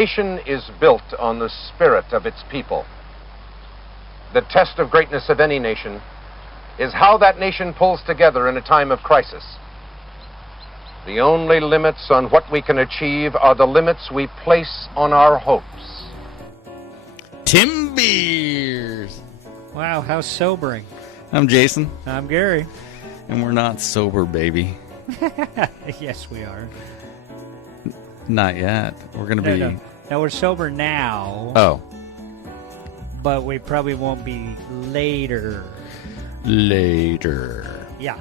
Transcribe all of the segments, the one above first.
nation is built on the spirit of its people. The test of greatness of any nation is how that nation pulls together in a time of crisis. The only limits on what we can achieve are the limits we place on our hopes. Tim Beers. Wow, how sobering. I'm Jason. I'm Gary. And we're not sober, baby. Yes, we are. Not yet. We're going to be... No, we're sober now. Oh. But we probably won't be later. Yeah.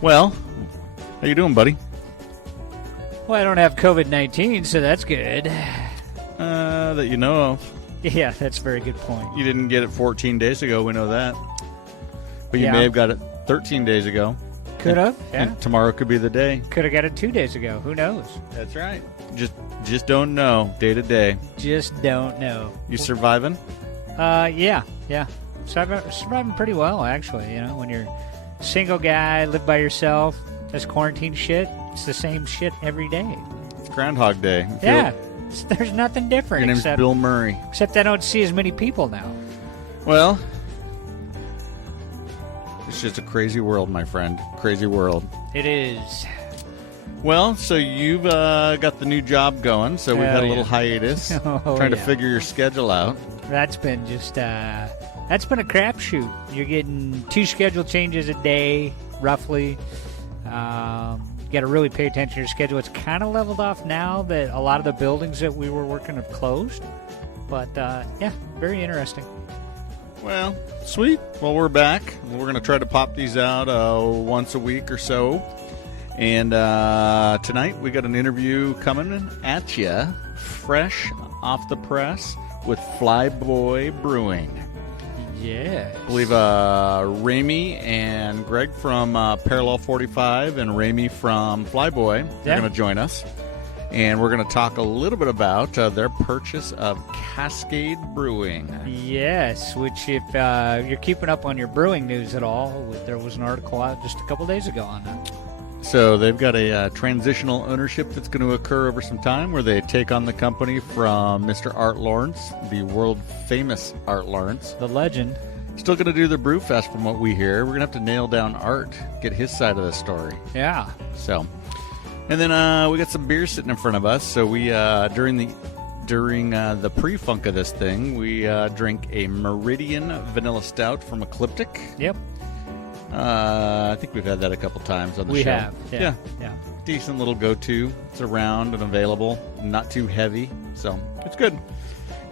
Well, how you doing, buddy? Well, I don't have COVID-19, so that's good. That you know of. Yeah, that's a very good point. You didn't get it 14 days ago, we know that. But you Yeah. may have got it 13 days ago. Could have, yeah. And tomorrow could be the day. Could have got it 2 days ago. Who knows? That's right. Just don't know, day to day. Just don't know. You surviving? Yeah. Surviving pretty well, actually. You know, when you're a single guy, live by yourself, this quarantine shit, it's the same shit every day. It's Groundhog Day. There's nothing different. Your name's except, Bill Murray. Except I don't see as many people now. Well, it's just a crazy world, my friend. Crazy world. It is. Well, so you've got the new job going, so we've had a little hiatus, trying to figure your schedule out. That's been just, that's been a crapshoot. You're getting 2 schedule changes a day, roughly. You got to really pay attention to your schedule. It's kind of leveled off now that a lot of the buildings that we were working have closed. But, yeah, very interesting. Well, sweet. Well, we're back. We're going to try to pop these out once a week or so. And tonight we got an interview coming at you, fresh off the press, with Fly Boy Brewing. Yes. I believe Ramie and Greg from Parallel 45 and Ramie from Fly Boy are going to join us. And we're going to talk a little bit about their purchase of Cascade Brewing. Yes, which if you're keeping up on your brewing news at all, there was an article out just a couple days ago on that. So they've got a transitional ownership that's going to occur over some time where they take on the company from Mr. Art Larrance, the world-famous Art Larrance. The legend. Still going to do the Brew Fest from what we hear. We're going to have to nail down Art, get his side of the story. Yeah. So, and then we got some beer sitting in front of us. So we, during the pre-funk of this thing, we drink a Meridian Vanilla Stout from Ecliptic. Yep. I think we've had that a couple times on the show. We have, yeah. Decent little go-to. It's around and available, not too heavy, so it's good.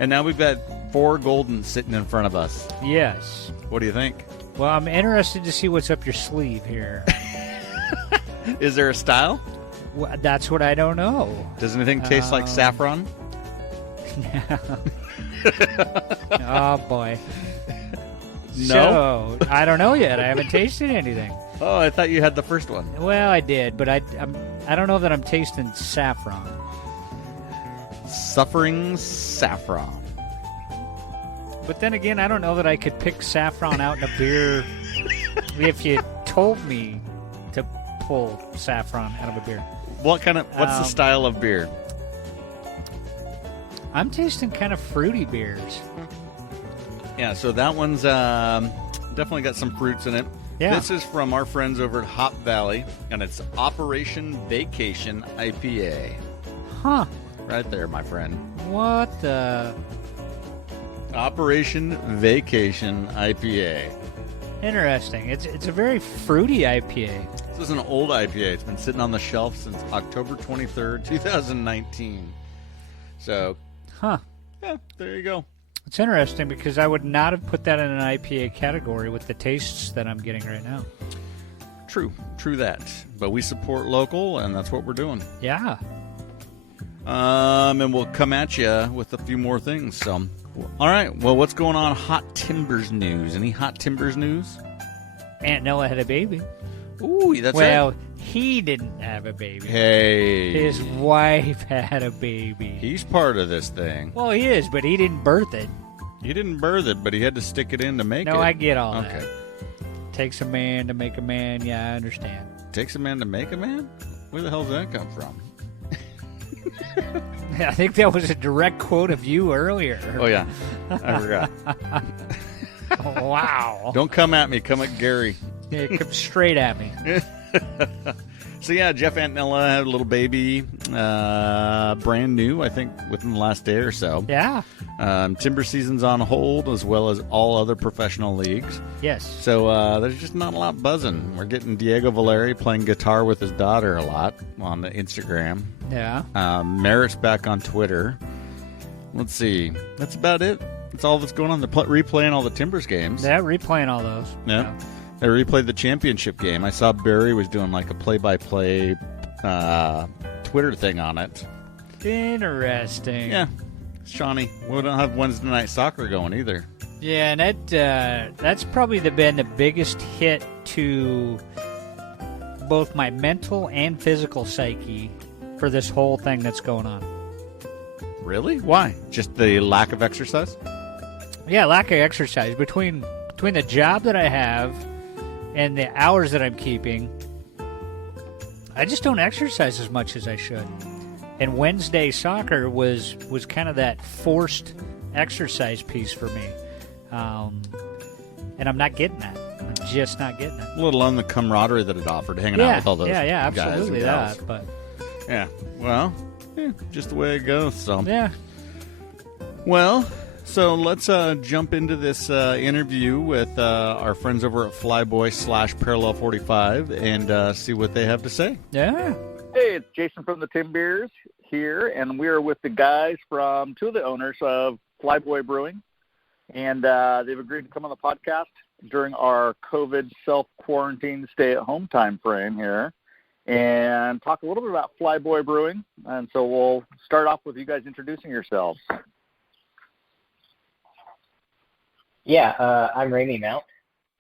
And now we've got 4 Golden sitting in front of us. Yes. What do you think? Well, I'm interested to see what's up your sleeve here. Is there a style? Well, that's what I don't know. Does anything taste like saffron? Oh, boy. No? So, I don't know yet. I haven't tasted anything. Oh, I thought you had the first one. Well, I did, but I don't know that I'm tasting saffron. Suffering saffron. But then again, I don't know that I could pick saffron out in a beer if you told me to pull saffron out of a beer. What's the style of beer? I'm tasting kind of fruity beers. Yeah, so that one's definitely got some fruits in it. Yeah. This is from our friends over at Hop Valley, and it's Operation Vacation IPA. Huh. Right there, my friend. What the? Operation Vacation IPA. Interesting. It's a very fruity IPA. This is an old IPA. It's been sitting on the shelf since October 23rd, 2019. So, yeah, there you go. It's interesting because I would not have put that in an IPA category with the tastes that I'm getting right now. True that. But we support local, and that's what we're doing. Yeah. And we'll come at you with a few more things. So, all right. Well, what's going on? Hot Timbers news. Any Hot Timbers news? Aunt Nella had a baby. Ooh, that's well, he didn't have a baby. Hey. His wife had a baby. He's part of this thing. Well, he is, but he didn't birth it. He didn't birth it, but he had to stick it in to make it. No, I get all okay. that. Takes a man to make a man. Yeah, I understand. Takes a man to make a man? Where the hell does that come from? I think that was a direct quote of you earlier. Oh, yeah. I forgot. Wow. Don't come at me. Come at Gary. Yeah, come straight at me. So, yeah, Jeff Antonella had a little baby, brand new, I think, within the last day or so. Yeah. Timber season's on hold, as well as all other professional leagues. Yes. So there's just not a lot buzzing. We're getting Diego Valeri playing guitar with his daughter a lot on the Instagram. Yeah. Merritt's back on Twitter. Let's see. That's about it. That's all that's going on. They're replaying all the Timbers games. Yeah, replaying all those. Yeah. They replayed the championship game. I saw Barry was doing like a play-by-play Twitter thing on it. Interesting. Yeah. Shawnee, we don't have Wednesday night soccer going either. Yeah, and that's probably been the biggest hit to both my mental and physical psyche for this whole thing that's going on. Really? Why? Just the lack of exercise? Yeah, lack of exercise. Between the job that I have and the hours that I'm keeping, I just don't exercise as much as I should. And Wednesday soccer was kind of that forced exercise piece for me. And I'm not getting that. I'm just not getting it. Let alone the camaraderie that it offered, hanging out with all those guys. Yeah, guys absolutely and gals. that. But yeah, well, just the way it goes. So yeah. Well, so let's jump into this interview with our friends over at Fly Boy /Parallel 45 and see what they have to say. Yeah. Hey, it's Jason from the Timbers here, and we are with the guys from two of the owners of Fly Boy Brewing, and they've agreed to come on the podcast during our COVID self-quarantine stay-at-home time frame here and talk a little bit about Fly Boy Brewing. And so we'll start off with you guys introducing yourselves. Yeah, I'm Ramie Mount.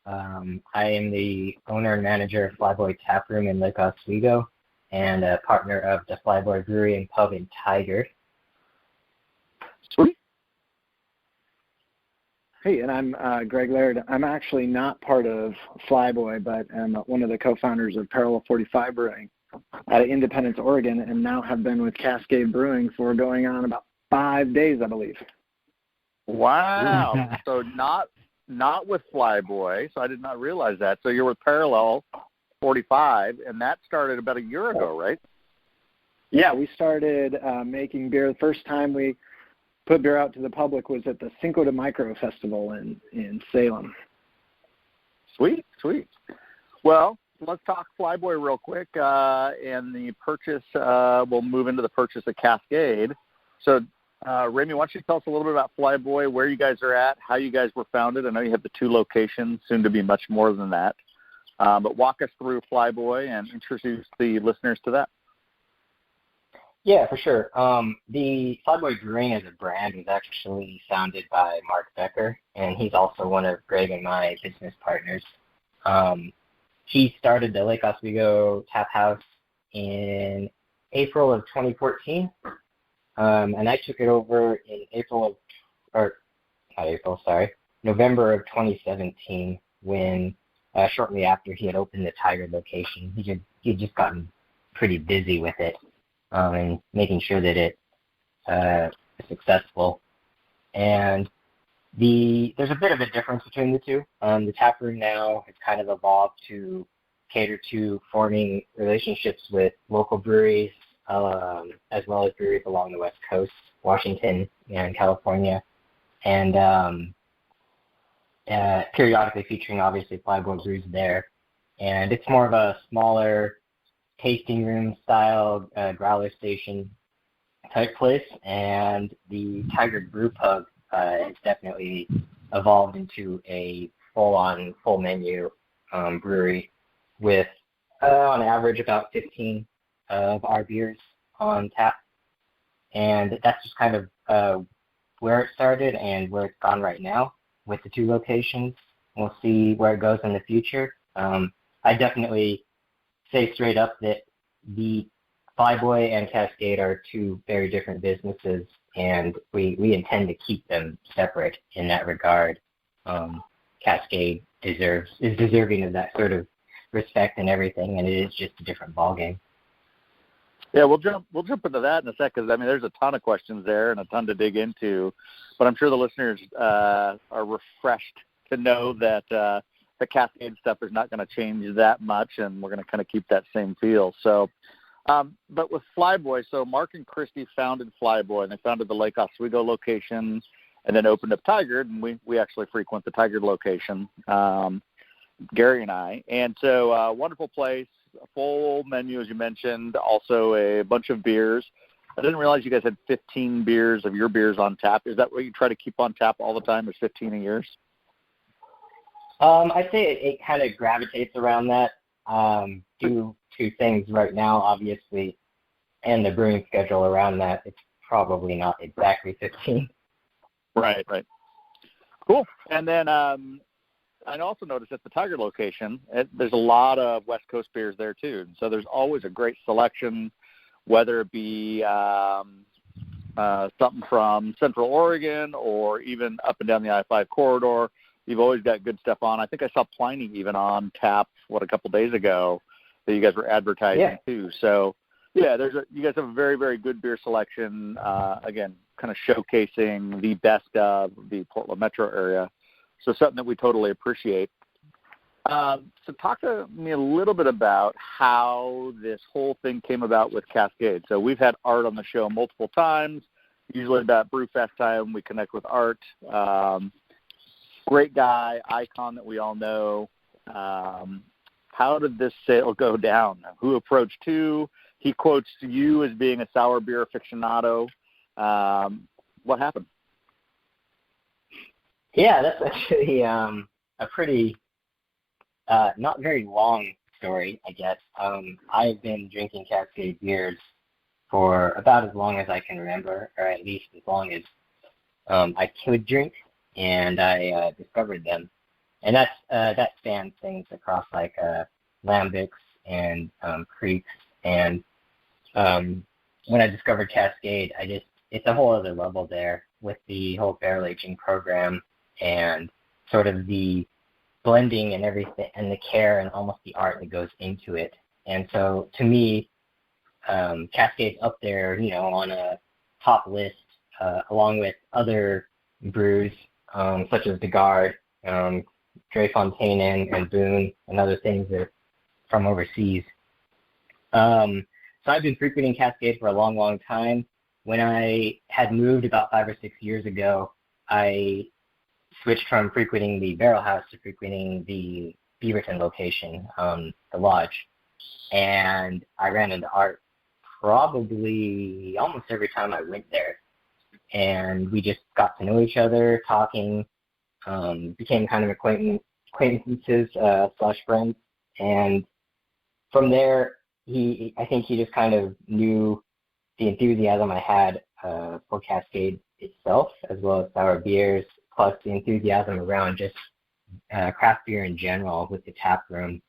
I am the owner and manager of Fly Boy Tap Room in Lake Oswego and a partner of the Fly Boy Brewery and Pub in Tiger. Sweet. Hey, and I'm Greg Laird. I'm actually not part of Fly Boy, but I'm one of the co-founders of Parallel 45 Brewing out of Independence, Oregon, and now have been with Cascade Brewing for going on about 5 days, I believe. Wow. So not with Fly Boy, so I did not realize that. So you're with Parallel 45, and that started about a year ago, right? Yeah, we started making beer. The first time we put beer out to the public was at the Cinco de Micro Festival in Salem. Sweet. Well, let's talk Fly Boy real quick, and the purchase. We'll move into the purchase of Cascade. So, Ramie, why don't you tell us a little bit about Fly Boy, where you guys are at, how you guys were founded. I know you have the 2 locations, soon to be much more than that. But walk us through Fly Boy and introduce the listeners to that. Yeah, for sure. The Fly Boy Brewing as a brand was actually founded by Mark Becker, and he's also one of Greg and my business partners. He started the Lake Oswego Tap House in April of 2014. And I took it over in November of 2017 when shortly after he had opened the Tiger location. He had just gotten pretty busy with it and making sure that it was successful. And there's a bit of a difference between the two. The tap room now has kind of evolved to cater to forming relationships with local breweries, as well as breweries along the West Coast, Washington and California, and periodically featuring, obviously, Fly Boy brews there. And it's more of a smaller tasting room style, growler station type place. And the Tiger Brew Pub has definitely evolved into a full-on, full-menu brewery with, on average, about 15 of our beers on tap. And that's just kind of where it started and where it's gone right now with the 2 locations. We'll see where it goes in the future. I definitely say straight up that the Fly Boy and Cascade are 2 very different businesses, and we intend to keep them separate in that regard. Cascade is deserving of that sort of respect and everything, and it is just a different ballgame. Yeah, we'll jump into that in a second. I mean, there's a ton of questions there and a ton to dig into, but I'm sure the listeners are refreshed to know that the Cascade stuff is not going to change that much, and we're going to kind of keep that same feel. So, but with Fly Boy, so Mark and Kristi founded Fly Boy, and they founded the Lake Oswego location, and then opened up Tigard, and we actually frequent the Tigard location, Gary and I. And so, wonderful place, a full menu, as you mentioned, also a bunch of beers. I didn't realize you guys had 15 beers of your beers on tap. Is that what you try to keep on tap all the time, is 15 of yours? I'd say it kind of gravitates around that. Due to things right now, obviously, and the brewing schedule around that, it's probably not exactly 15. Right. Cool. And then I also noticed at the Tigard location, there's a lot of West Coast beers there too. So there's always a great selection, whether it be something from Central Oregon or even up and down the I-5 corridor. You've always got good stuff on. I think I saw Pliny even on tap, a couple days ago that you guys were advertising too. So, yeah, you guys have a very, very good beer selection, again, kind of showcasing the best of the Portland metro area. So something that we totally appreciate. So talk to me a little bit about how this whole thing came about with Cascade. So we've had Art on the show multiple times, usually about Brewfest time. We connect with Art. Great guy, icon that we all know. How did this sale go down? Who approached who? He quotes you as being a sour beer aficionado. What happened? Yeah, that's actually a pretty not very long story, I guess. I've been drinking Cascade beers for about as long as I can remember, or at least as long as I could drink. And I discovered them, and that spans things across like lambics and creeks. And when I discovered Cascade, it's a whole other level there with the whole barrel aging program and sort of the blending and everything, and the care and almost the art that goes into it. And so to me, Cascade's up there, on a top list along with other brews. Such as the Guard, Dre Fontaine and Boone, and other things that from overseas. So I've been frequenting Cascade for a long, long time. When I had moved about 5 or 6 years ago, I switched from frequenting the Barrel House to frequenting the Beaverton location, the Lodge. And I ran into Art probably almost every time I went there. And we just got to know each other, talking, became kind of acquaintances / friends. And from there, I think he just kind of knew the enthusiasm I had for Cascade itself, as well as sour beers, plus the enthusiasm around just craft beer in general with the tap room.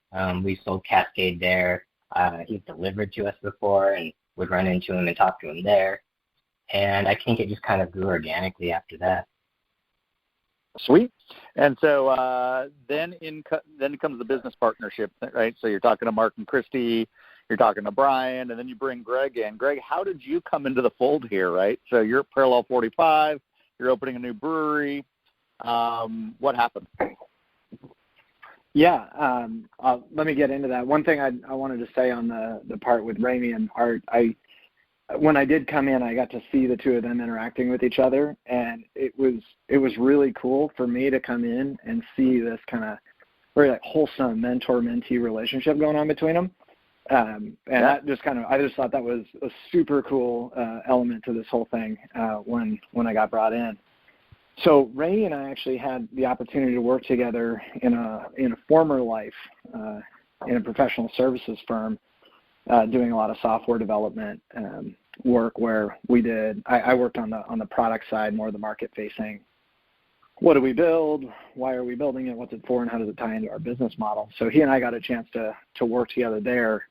We sold Cascade there. He's delivered to us before and would run into him and talk to him there. And I think it just kind of grew organically after that. Sweet. And so then comes the business partnership, right? So you're talking to Mark and Kristi, you're talking to Brian, and then you bring Greg in. Greg, how did you come into the fold here, right? So you're at Parallel 45, you're opening a new brewery. What happened? Yeah, let me get into that. One thing I wanted to say on the part with Ramie and Art, when I did come in, I got to see the two of them interacting with each other, and it was really cool for me to come in and see this kind of very like wholesome mentor-mentee relationship going on between them. That just I just thought that was a super cool element to this whole thing when I got brought in. So Ray and I actually had the opportunity to work together in a former life in a professional services firm, doing a lot of software development work where I worked on the product side, more of the market facing. What do we build? Why are we building it? What's it for? And how does it tie into our business model? So he and I got a chance to work together there.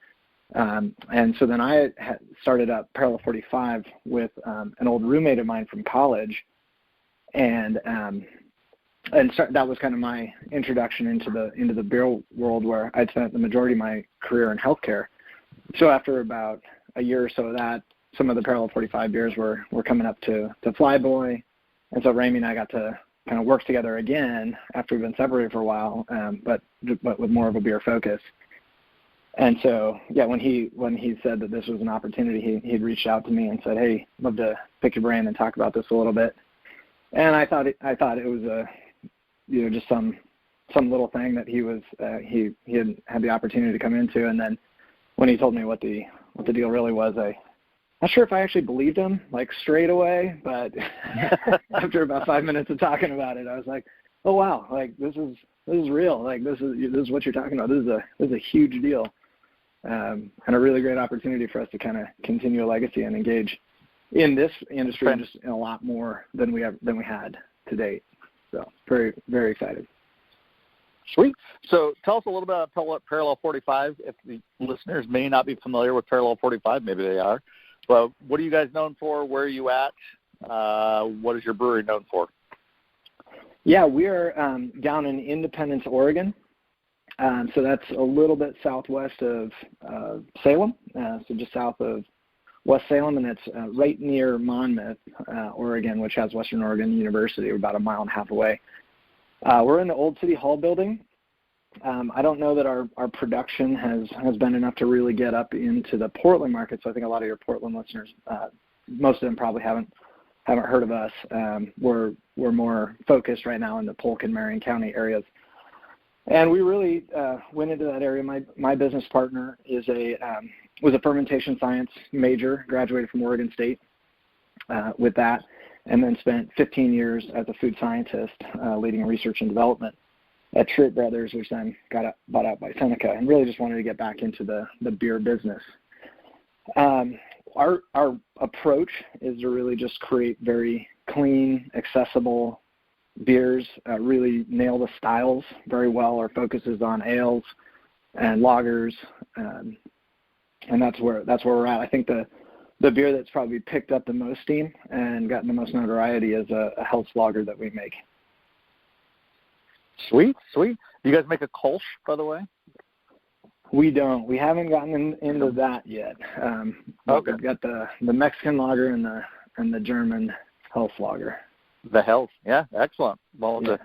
And so then I had started up Parallel 45 with an old roommate of mine from college. And that was kind of my introduction into the beer world, where I'd spent the majority of my career in healthcare. So after about a year or so of that, some of the Parallel 45 beers were coming up to Fly Boy. And so Ramie and I got to kind of work together again after we've been separated for a while, but with more of a beer focus. And so, yeah, when he said that this was an opportunity, he'd reached out to me and said, "Hey, love to pick your brain and talk about this a little bit." And I thought it was just some little thing that he had the opportunity to come into. And then when he told me what the deal really was, I'm not sure if I actually believed him like straight away, but after about 5 minutes of talking about it, I was like, "Oh wow, like this is real. Like this is what you're talking about. This is a huge deal." And a really great opportunity for us to kind of continue a legacy and engage in this industry just in a lot more than we had to date. So very, very excited. Sweet. So tell us a little bit about Parallel 45. If the listeners may not be familiar with Parallel 45, maybe they are. But what are you guys known for? Where are you at? What is your brewery known for? Yeah, we are down in Independence, Oregon. So that's a little bit southwest of Salem, so just south of West Salem, and it's right near Monmouth, Oregon, which has Western Oregon University. We're about a mile and a half away. We're in the Old City Hall building. I don't know that our production has been enough to really get up into the Portland market, so I think a lot of your Portland listeners, most of them probably haven't heard of us. We're more focused right now in the Polk and Marion County areas. And we really went into that area. My business partner was a fermentation science major, graduated from Oregon State with that, and then spent 15 years as a food scientist leading research and development at Truett Brothers, which then got bought out by Seneca, and really just wanted to get back into the beer business. Our approach is to really just create very clean, accessible beers, really nail the styles very well. Our focus is on ales and lagers, and that's where we're at. I think the beer that's probably picked up the most steam and gotten the most notoriety is a Hells lager that we make. Sweet. Do you guys make a Kolsch, by the way? We don't. We haven't gotten into that yet. Okay. We've got the Mexican lager and the German Hells lager. The Hells, yeah, excellent. Well, to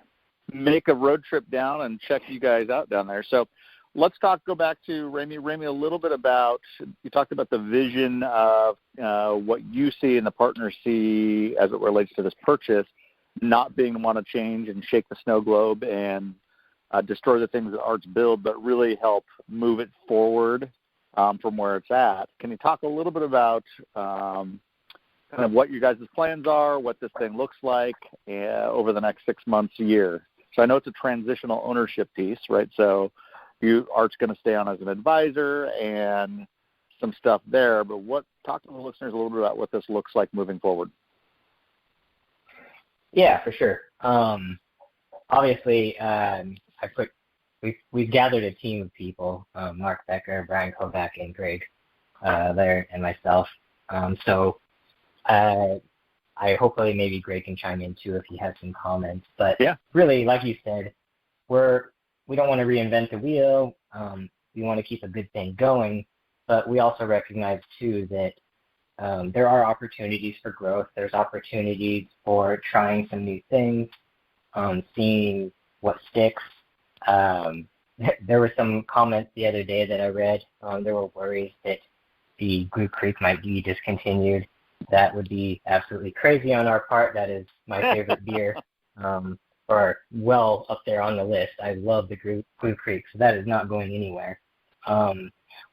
make a road trip down and check you guys out down there. So let's go back to Ramie. Ramie, a little bit about, you talked about the vision of what you see and the partners see as it relates to this purchase, not being want to change and shake the snow globe and destroy the things that Arts build, but really help move it forward from where it's at. Can you talk a little bit about kind of what you guys' plans are, what this thing looks like over the next 6 months, a year? So I know it's a transitional ownership piece, right? So Art's going to stay on as an advisor and some stuff there, but talk to the listeners a little bit about what this looks like moving forward. Yeah, for sure. Obviously, we've gathered a team of people, Mark Becker, Brian Kovach, and Greg Laird, and myself. So I hopefully maybe Greg can chime in too if he has some comments. But really, like you said, we don't want to reinvent the wheel. We want to keep a good thing going, but we also recognize too that there are opportunities for growth. There's opportunities for trying some new things, seeing what sticks. There were some comments the other day that I read. There were worries that the Glue Creek might be discontinued. That would be absolutely crazy on our part. That is my favorite beer, or well up there on the list. I love the Glue Creek, so that is not going anywhere.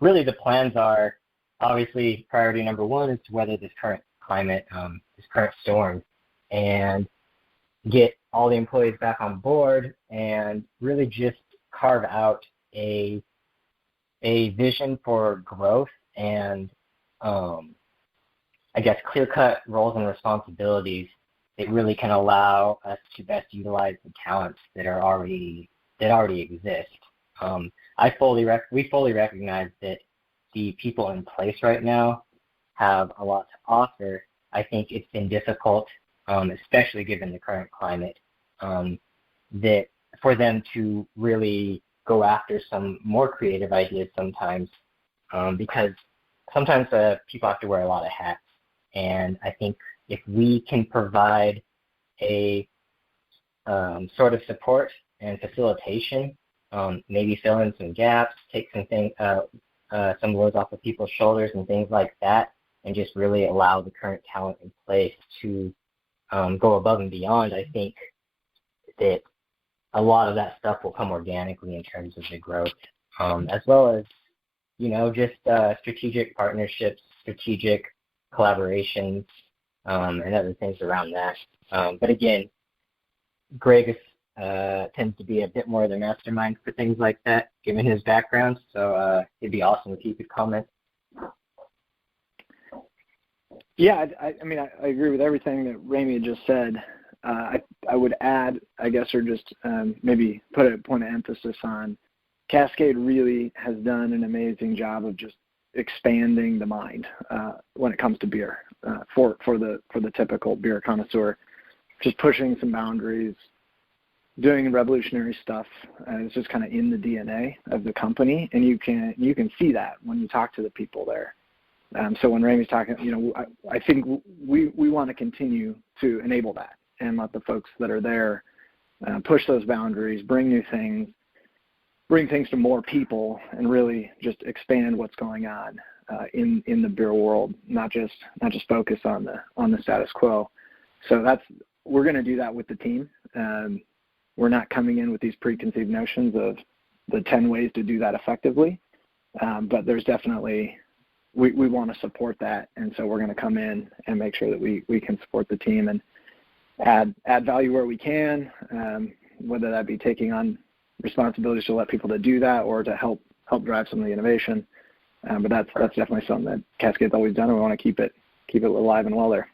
Really, the plans are, obviously, priority number one is to weather this current climate, this current storm, and get all the employees back on board and really just carve out a vision for growth and I guess clear-cut roles and responsibilities that really can allow us to best utilize the talents that already exist. We fully recognize that the people in place right now have a lot to offer. I think it's been difficult, especially given the current climate, that for them to really go after some more creative ideas sometimes, because sometimes people have to wear a lot of hats. And I think if we can provide a sort of support and facilitation, maybe fill in some gaps, take some loads off of people's shoulders and things like that, and just really allow the current talent in place to go above and beyond, I think that a lot of that stuff will come organically in terms of the growth, as well as, just strategic partnerships, strategic collaborations, and other things around that. But again, Greg tends to be a bit more of the mastermind for things like that, given his background. So it'd be awesome if you could comment. Yeah, I mean, I agree with everything that Ramie just said. I would add, I guess, or just maybe put a point of emphasis on Cascade really has done an amazing job of just expanding the mind when it comes to beer for the typical beer connoisseur, just pushing some boundaries, doing revolutionary stuff. It's just kind of in the DNA of the company, and you can see that when you talk to the people there. So when Ramie's talking, I think we want to continue to enable that and let the folks that are there push those boundaries, bring new things, bring things to more people, and really just expand what's going on in the beer world, not just focus on the status quo. So we're going to do that with the team. We're not coming in with these preconceived notions of the 10 ways to do that effectively, but there's definitely we want to support that, and so we're going to come in and make sure that we can support the team and add value where we can, whether that be taking on responsibilities to let people to do that or to help drive some of the innovation. But that's definitely something that Cascade's always done, and we want to keep it alive and well there.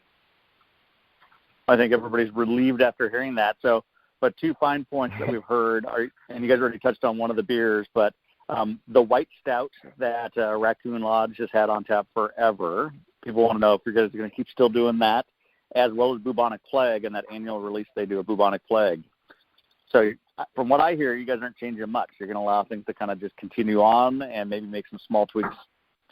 I think everybody's relieved after hearing that. So, but two fine points that we've heard and you guys already touched on one of the beers, but the white stout that Raccoon Lodge has had on tap forever. People want to know if you guys are going to keep still doing that, as well as Bubonic Plague and that annual release they do of Bubonic Plague. So from what I hear, you guys aren't changing much. You're going to allow things to kind of just continue on and maybe make some small tweaks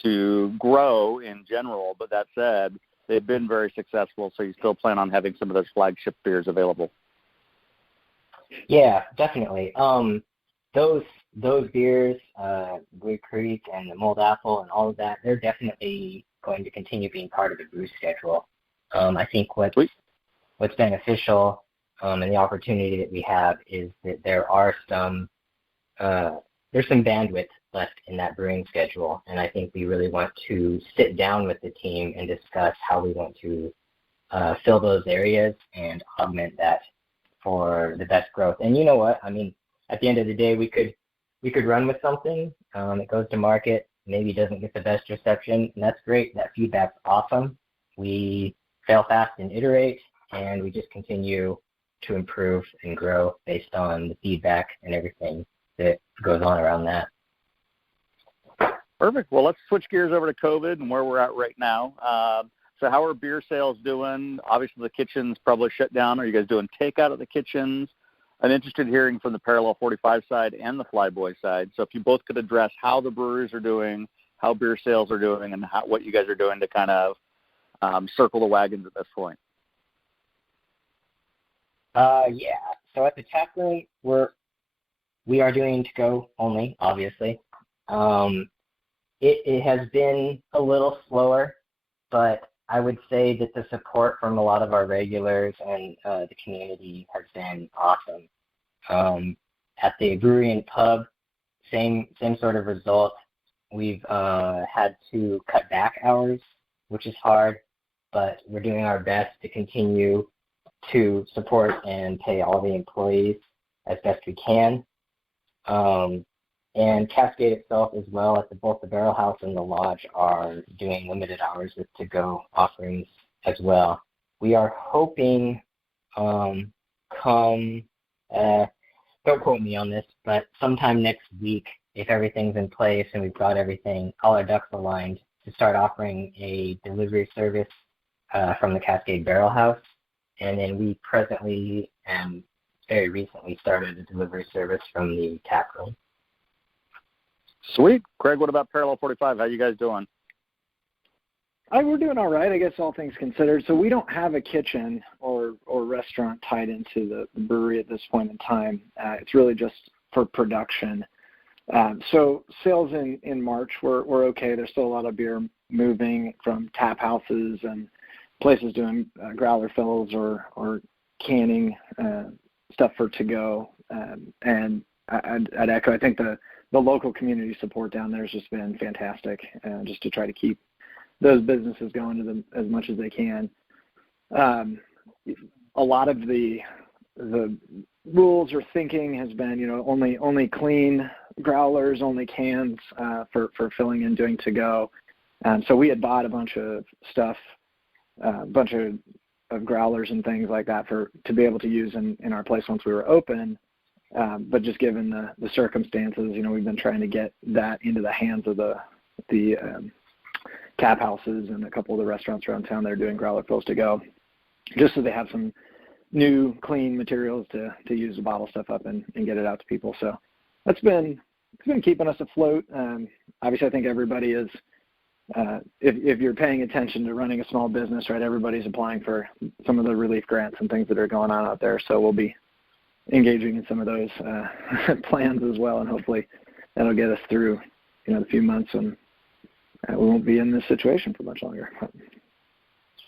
to grow in general. But that said, they've been very successful, so you still plan on having some of those flagship beers available. Yeah, definitely. Those beers, Blue Creek and the Mulled Apple and all of that, they're definitely going to continue being part of the brew schedule. I think what's beneficial and the opportunity that we have is that there's some bandwidth left in that brewing schedule, and I think we really want to sit down with the team and discuss how we want to fill those areas and augment that for the best growth. And you know what? I mean, at the end of the day, we could run with something that goes to market, maybe doesn't get the best reception, and that's great. That feedback's awesome. We fail fast and iterate, and we just continue to improve and grow based on the feedback and everything that goes on around that. Perfect. Well, let's switch gears over to COVID and where we're at right now. So how are beer sales doing? Obviously, the kitchen's probably shut down. Are you guys doing takeout at the kitchens? I'm interested in hearing from the Parallel 45 side and the Fly Boy side. So if you both could address how the breweries are doing, how beer sales are doing, and what you guys are doing to kind of circle the wagons at this point. Yeah. So at the tap room, we are doing to-go only, obviously. It has been a little slower, but I would say that the support from a lot of our regulars and the community has been awesome. At the brewery and pub, same sort of result. We've had to cut back hours, which is hard, but we're doing our best to continue to support and pay all the employees as best we can. And Cascade itself as well, at both the Barrel House and the Lodge, are doing limited hours with to-go offerings as well. We are hoping don't quote me on this, but sometime next week, if everything's in place and we've got everything, all our ducks aligned, to start offering a delivery service from the Cascade Barrel House. And then we presently and very recently started a delivery service from the tap room. Sweet. Greg, what about Parallel 45? How you guys doing? We're doing all right, I guess, all things considered. So we don't have a kitchen or restaurant tied into the brewery at this point in time. It's really just for production. So sales in March were okay. There's still a lot of beer moving from tap houses and places doing growler fills or canning stuff for to go. And I'd echo, I think the local community support down there has just been fantastic, just to try to keep those businesses going to them as much as they can. A lot of the rules or thinking has been, only clean growlers, only cans for filling and doing to go. So we had bought a bunch of stuff, a bunch of growlers and things like that to be able to use in our place once we were open. But just given the circumstances, we've been trying to get that into the hands of the tap houses and a couple of the restaurants around town that are doing growler fills to go, just so they have some new clean materials to use the bottle stuff up and get it out to people. So it's been keeping us afloat. Obviously, I think everybody is, if you're paying attention to running a small business, right, everybody's applying for some of the relief grants and things that are going on out there. So we'll be engaging in some of those plans as well, and hopefully that'll get us through, the few months, and we won't be in this situation for much longer.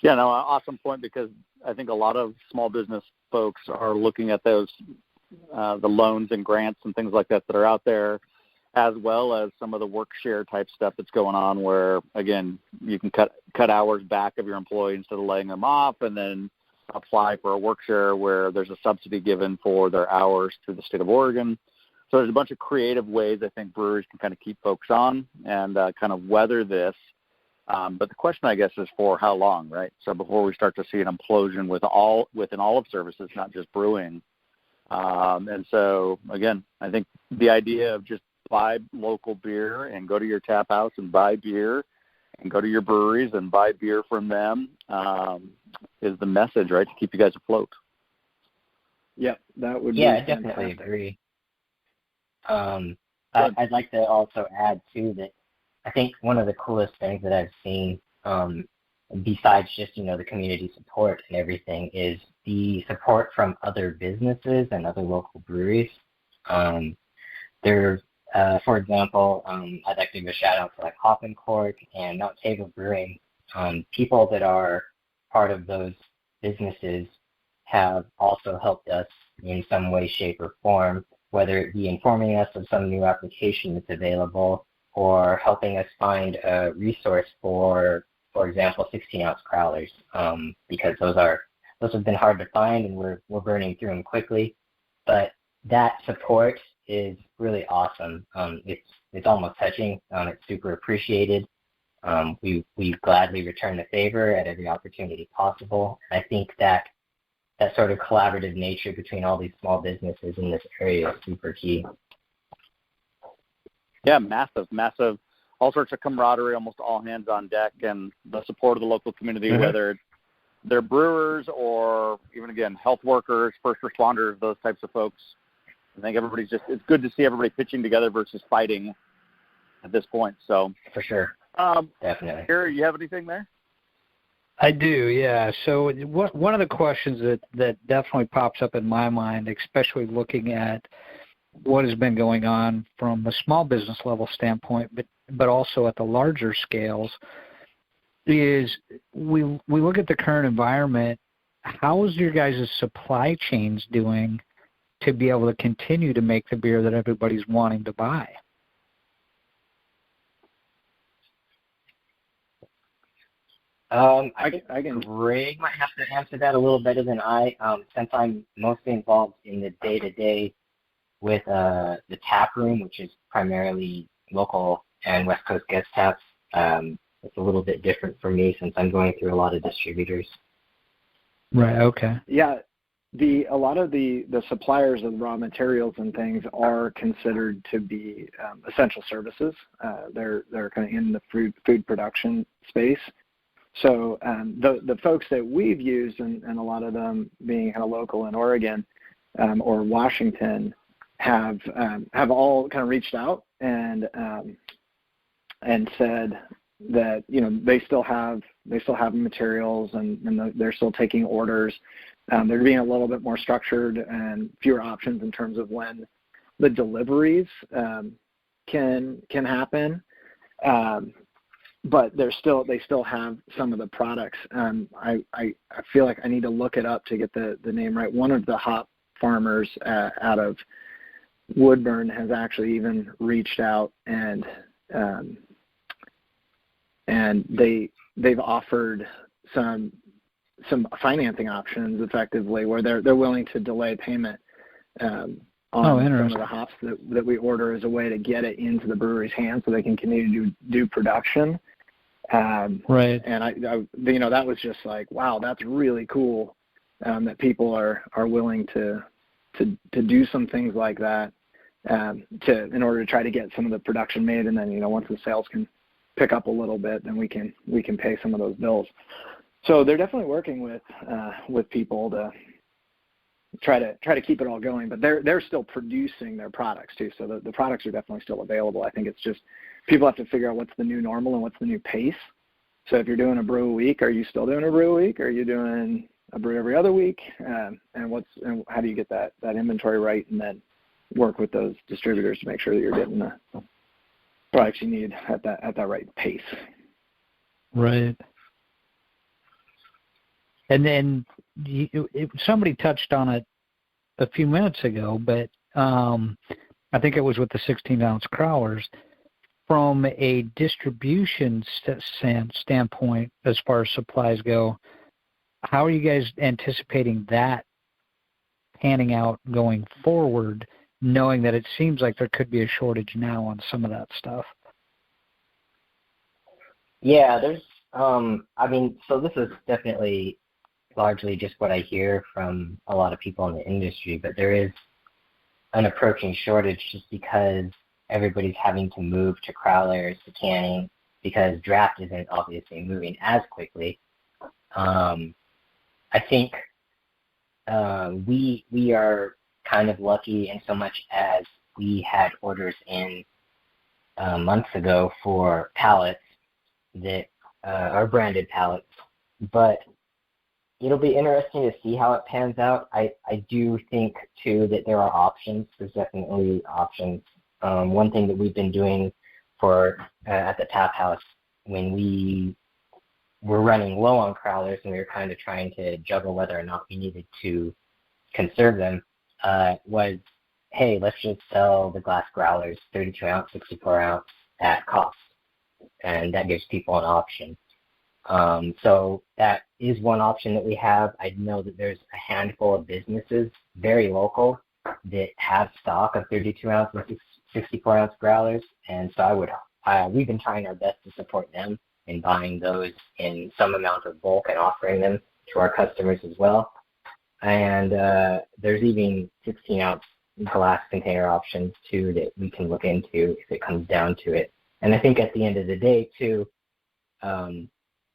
Yeah, no, awesome point, because I think a lot of small business folks are looking at those, the loans and grants and things like that are out there, as well as some of the work share type stuff that's going on where, again, you can cut hours back of your employee instead of laying them off, and then apply for a work share where there's a subsidy given for their hours through the state of Oregon. So there's a bunch of creative ways I think breweries can kind of keep folks on and kind of weather this. But the question, I guess, is for how long, right? So before we start to see an implosion within all of services, not just brewing. And so, again, I think the idea of just buy local beer and go to your tap house and buy beer and go to your breweries and buy beer from them is the message, right, to keep you guys afloat. Yep, that would be I definitely agree. I'd like to also add, too, that I think one of the coolest things that I've seen, besides just, the community support and everything, is the support from other businesses and other local breweries. For example, I'd like to give a shout out to like Hop and Cork and Mount Table Brewing. People that are part of those businesses have also helped us in some way, shape, or form, whether it be informing us of some new application that's available or helping us find a resource for example, 16-ounce growlers, because those have been hard to find and we're burning through them quickly. But that support is really awesome. It's almost touching. It's super appreciated. We gladly return the favor at every opportunity possible. I think that sort of collaborative nature between all these small businesses in this area is super key. Yeah, massive. All sorts of camaraderie, almost all hands on deck, and the support of the local community, whether they're brewers or even, again, health workers, first responders, those types of folks. I think it's good to see everybody pitching together versus fighting at this point. So for sure. Definitely. Gary, you have anything there? I do, yeah. So one of the questions that definitely pops up in my mind, especially looking at what has been going on from a small business level standpoint, but also at the larger scales, is we look at the current environment. How is your guys' supply chains doing to be able to continue to make the beer that everybody's wanting to buy? I can. Greg might have to answer that a little better than I, since I'm mostly involved in the day-to-day with the tap room, which is primarily local and West Coast guest taps. It's a little bit different for me since I'm going through a lot of distributors. Right. Okay. Yeah. A lot of the suppliers of raw materials and things are considered to be essential services. They're kind of in the food production space. So the folks that we've used, and a lot of them being kind of local in Oregon or Washington, have all kind of reached out and said, that they still have materials and they're still taking orders. They're being a little bit more structured and fewer options in terms of when the deliveries can happen. But they still have some of the products. I feel like I need to look it up to get the name right. One of the hop farmers out of Woodburn has actually even reached out and they've offered some financing options effectively where they're willing to delay payment on some of the hops that we order as a way to get it into the brewery's hands so they can continue to do production. Right. And I that was just like, wow, that's really cool that people are willing to do some things like that in order to try to get some of the production made, and then once the sales can pick up a little bit, then we can pay some of those bills. So they're definitely working with people to try to keep it all going, but they're still producing their products too. So the products are definitely still available. I think it's just people have to figure out what's the new normal and what's the new pace. So if you're doing a brew a week, are you still doing a brew a week? Are you doing a brew every other week? And how do you get that inventory right, and then work with those distributors to make sure that you're getting the products you need at that right pace. Right. And then somebody touched on it a few minutes ago, but I think it was with the 16-ounce growlers. From a distribution standpoint, as far as supplies go, how are you guys anticipating that panning out going forward, knowing that it seems like there could be a shortage now on some of that stuff? Yeah, there's, so this is definitely largely just what I hear from a lot of people in the industry, but there is an approaching shortage just because everybody's having to move to growlers, to canning, because draft isn't obviously moving as quickly. I think we are kind of lucky in so much as we had orders in months ago for pallets that are branded pallets, but it'll be interesting to see how it pans out. I do think, too, that there are options. There's definitely options. One thing that we've been doing at the tap house when we were running low on growlers and we were kind of trying to juggle whether or not we needed to conserve them, was, hey, let's just sell the glass growlers, 32-ounce, 64-ounce, at cost. And that gives people an option. So that is one option that we have. I know that there's a handful of businesses, very local, that have stock of 32-ounce and 64-ounce growlers, and so we've been trying our best to support them in buying those in some amount of bulk and offering them to our customers as well. And there's even 16-ounce glass container options too that we can look into if it comes down to it. And I think at the end of the day too,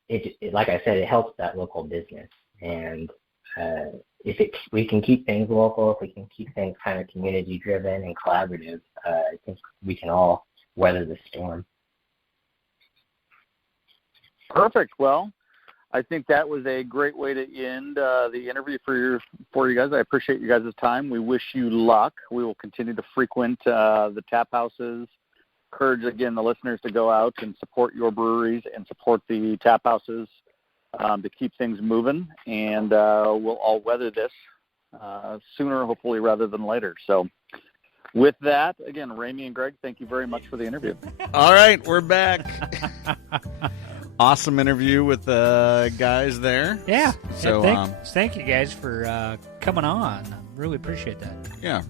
it like I said, it helps that local business. And if we can keep things local, if we can keep things kind of community driven and collaborative, I think we can all weather the storm. Perfect. Well, I think that was a great way to end the interview for you guys. I appreciate you guys' time. We wish you luck. We will continue to frequent the tap houses. Encourage, again, the listeners to go out and support your breweries and support the tap houses to keep things moving. And we'll all weather this sooner, hopefully, rather than later. So with that, again, Ramie and Greg, thank you very much for the interview. All right, we're back. Awesome interview with the guys there. Yeah. So thank you guys for coming on. Really appreciate that. Yeah.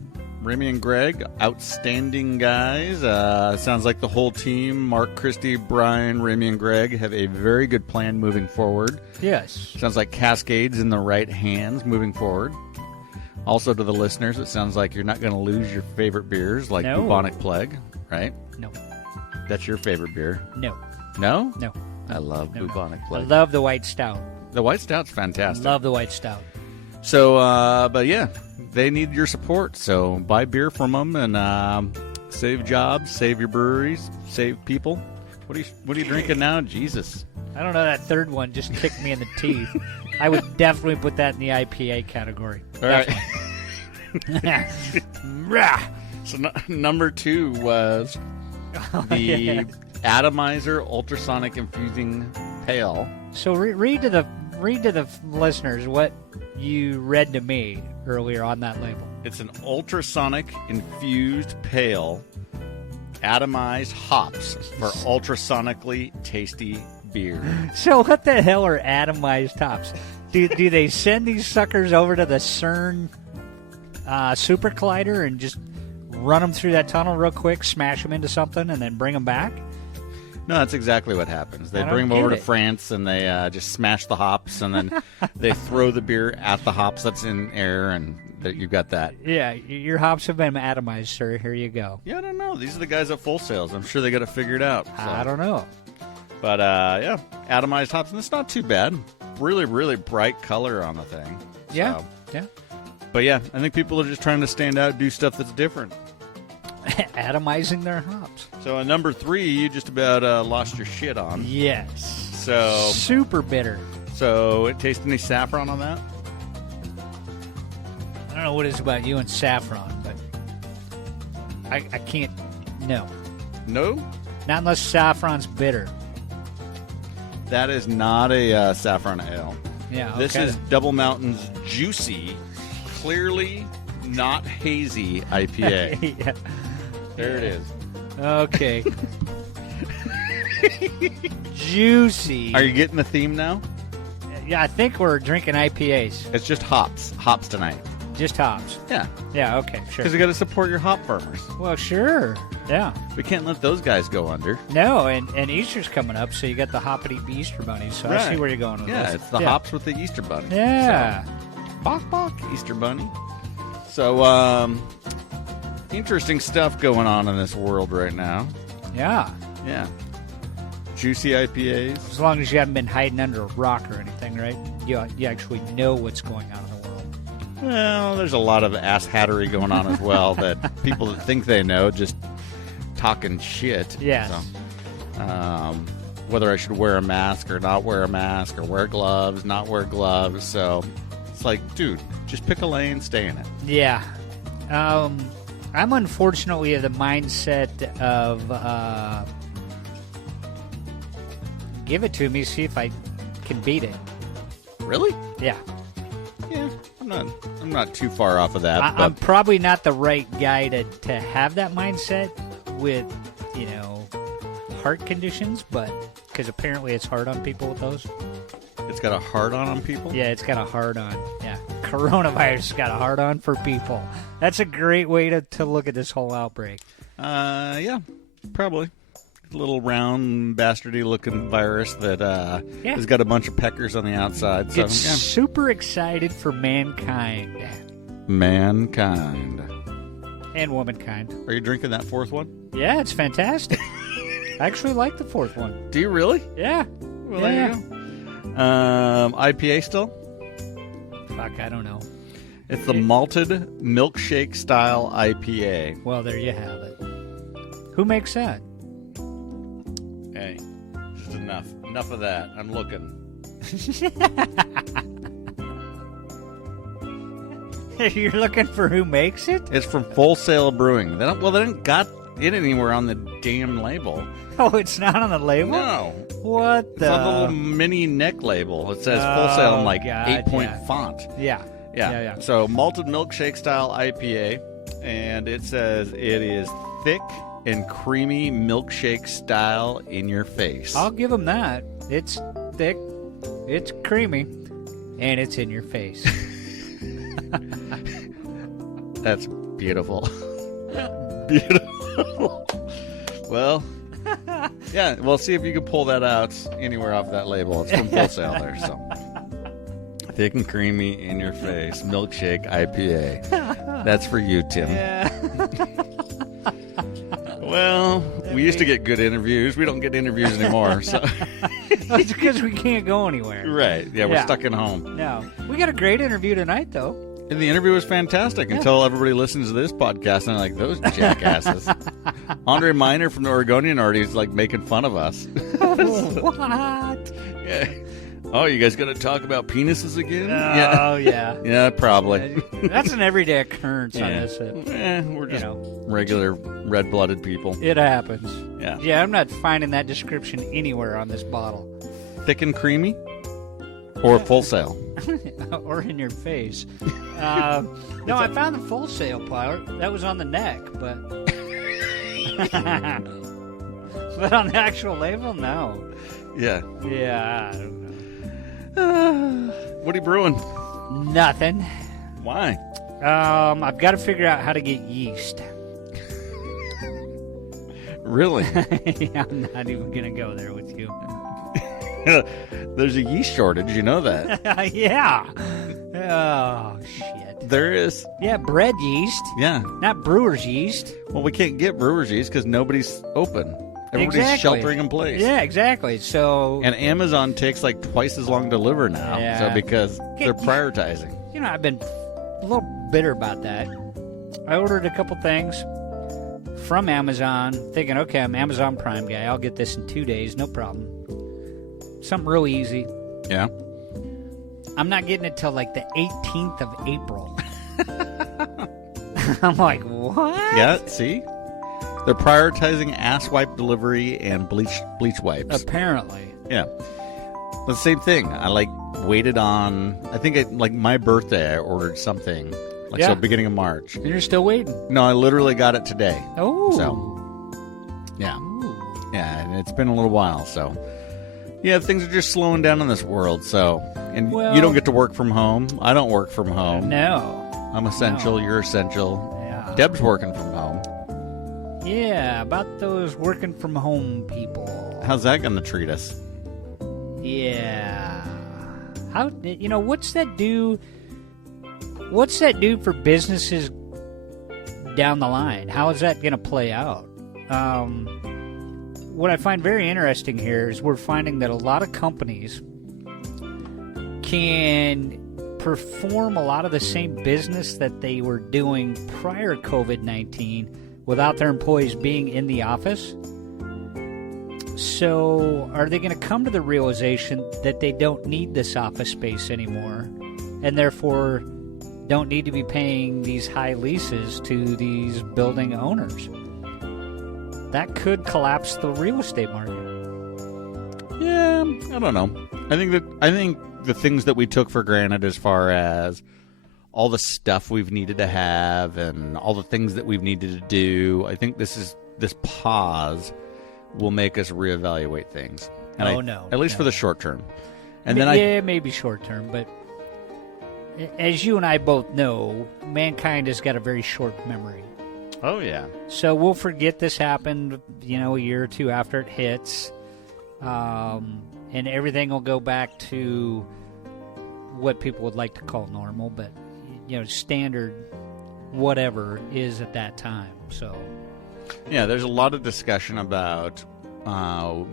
Ramie and Greg, outstanding guys. Sounds like the whole team, Mark, Kristi, Brian, Ramie and Greg, have a very good plan moving forward. Yes. Sounds like Cascade's in the right hands moving forward. Also to the listeners, it sounds like you're not going to lose your favorite beers like Bubonic Plague, right? No. That's your favorite beer? No. No? No. I love Bubonic Plague. I love the White Stout. The White Stout's fantastic. Love the White Stout. So, but yeah, they need your support. So buy beer from them and save jobs, save your breweries, save people. What are you drinking now? Jesus. I don't know. That third one just kicked me in the teeth. I would definitely put that in the IPA category. All right. Rah. So number 2 was the Atomizer Ultrasonic Infusing Pail. So read to the listeners what you read to me earlier on that label. It's an ultrasonic infused pail, atomized hops for ultrasonically tasty beer. So what the hell are atomized hops? Do they send these suckers over to the CERN super collider and just run them through that tunnel real quick, smash them into something, and then bring them back? No, that's exactly what happens. They bring them over to France, and they just smash the hops, and then they throw the beer at the hops that's in air, and you've got that. Yeah, your hops have been atomized, sir. Here you go. Yeah, I don't know. These are the guys at Full Sails. I'm sure they got it figured out. So. I don't know. But, yeah, atomized hops, and it's not too bad. Really, really bright color on the thing. Yeah, so. yeah. But, yeah, I think people are just trying to stand out, do stuff that's different. Atomizing their hops. So at number 3, you just about lost your shit on. Yes. So super bitter. So it tastes any saffron on that? I don't know what it is about you and saffron, but I can't. No. No? Not unless saffron's bitter. That is not a saffron ale. Yeah. Okay. This is Double Mountain's juicy, clearly not hazy IPA. Yeah. There it is. Okay. Juicy. Are you getting the theme now? Yeah, I think we're drinking IPAs. It's just hops. Hops tonight. Just hops. Yeah. Yeah, okay, sure. Because we got to support your hop farmers. Well, sure. Yeah. We can't let those guys go under. No, and Easter's coming up, so you got the hoppity Easter bunnies. So I see where you're going with this. Yeah, it's the hops with the Easter bunny. Yeah. So, bok bok, Easter bunny. So, interesting stuff going on in this world right now. Yeah. Yeah. Juicy IPAs. As long as you haven't been hiding under a rock or anything, right? You actually know what's going on in the world. Well, there's a lot of ass hattery going on as well that people that think they know just talking shit. Yes. So, whether I should wear a mask or not wear a mask or wear gloves, not wear gloves. So it's like, dude, just pick a lane, stay in it. Yeah. I'm unfortunately of the mindset of give it to me, see if I can beat it. Really? Yeah. Yeah. I'm not too far off of that. I'm probably not the right guy to have that mindset with, heart conditions, but because apparently it's hard on people with those. It's got a hard on people? Yeah, it's got a hard on. Yeah. Coronavirus got a hard on for people. That's a great way to look at this whole outbreak. Yeah, probably. A little round, bastardy looking virus that has got a bunch of peckers on the outside. So, super excited for mankind. Mankind. And womankind. Are you drinking that fourth one? Yeah, it's fantastic. I actually like the fourth one. Do you really? Yeah. Well, there you go. IPA still? Fuck, I don't know. It's the malted milkshake style IPA. Well, there you have it. Who makes that? Hey, just enough. Enough of that. I'm looking. You're looking for who makes it? It's from Full Sail Brewing. They didn't got it anywhere on the damn label. Oh, it's not on the label? No. What the? It's on the little mini neck label. It says Full Sail in like 8-point font. Yeah. So malted milkshake style IPA, and it says it is thick and creamy milkshake style in your face. I'll give them that. It's thick, it's creamy, and it's in your face. That's beautiful. Beautiful. Well, yeah, we'll see if you can pull that out anywhere off that label. It's from Full Sail there, so. Thick and creamy in your face, milkshake IPA. That's for you, Tim. Yeah. Well, we used to get good interviews. We don't get interviews anymore. So. It's because we can't go anywhere. Right. Yeah, we're stuck at home. No. We got a great interview tonight, though. And the interview was fantastic until everybody listens to this podcast and they're like, those jackasses. Andre Miner from the Oregonian already is like making fun of us. What? Yeah. Oh, you guys going to talk about penises again? Oh, yeah. Yeah, probably. That's an everyday occurrence on this. We're just regular red-blooded people. It happens. Yeah. Yeah, I'm not finding that description anywhere on this bottle. Thick and creamy? Or full sail? Or in your face. No, I found the full sail part. That was on the neck, but... but on the actual label, no. Yeah. Yeah, I don't know. What are you brewing? Nothing. Why? I've got to figure out how to get yeast. Really? Yeah, I'm not even going to go there with you. There's a yeast shortage, you know that. Yeah. Oh, shit. There is. Yeah, bread yeast. Yeah. Not brewer's yeast. Well, we can't get brewer's yeast because nobody's open. Everybody's sheltering in place. Yeah, exactly. So, and Amazon takes like twice as long to deliver now. Yeah. So because they're prioritizing. You know, I've been a little bitter about that. I ordered a couple things from Amazon, thinking, okay, I'm Amazon Prime guy. I'll get this in 2 days, no problem. Something real easy. Yeah. I'm not getting it till like the 18th of April. I'm like, what? Yeah, see? They're prioritizing ass wipe delivery and bleach wipes. Apparently. Yeah. The same thing. I waited on, I think my birthday, I ordered something. So beginning of March. And you're still waiting? No, I literally got it today. Oh. So, yeah. Ooh. Yeah, and it's been a little while, so. Yeah, things are just slowing down in this world, so. And you don't get to work from home. I don't work from home. No. I'm essential. No. You're essential. Yeah. Deb's working from home. Yeah, about those working from home people. How's that going to treat us? Yeah. How, what's that do? What's that do for businesses down the line? How is that going to play out? What I find very interesting here is we're finding that a lot of companies can perform a lot of the same business that they were doing prior to COVID-19 without their employees being in the office. So are they going to come to the realization that they don't need this office space anymore and therefore don't need to be paying these high leases to these building owners? That could collapse the real estate market. Yeah, I don't know. I think the things that we took for granted as far as all the stuff we've needed to have and all the things that we've needed to do, I think this pause will make us reevaluate things. And at least for the short term. And then maybe short term, but as you and I both know, mankind has got a very short memory. Oh, yeah. So we'll forget this happened, a year or two after it hits, and everything will go back to what people would like to call normal, but, standard whatever is at that time. So, yeah, there's a lot of discussion about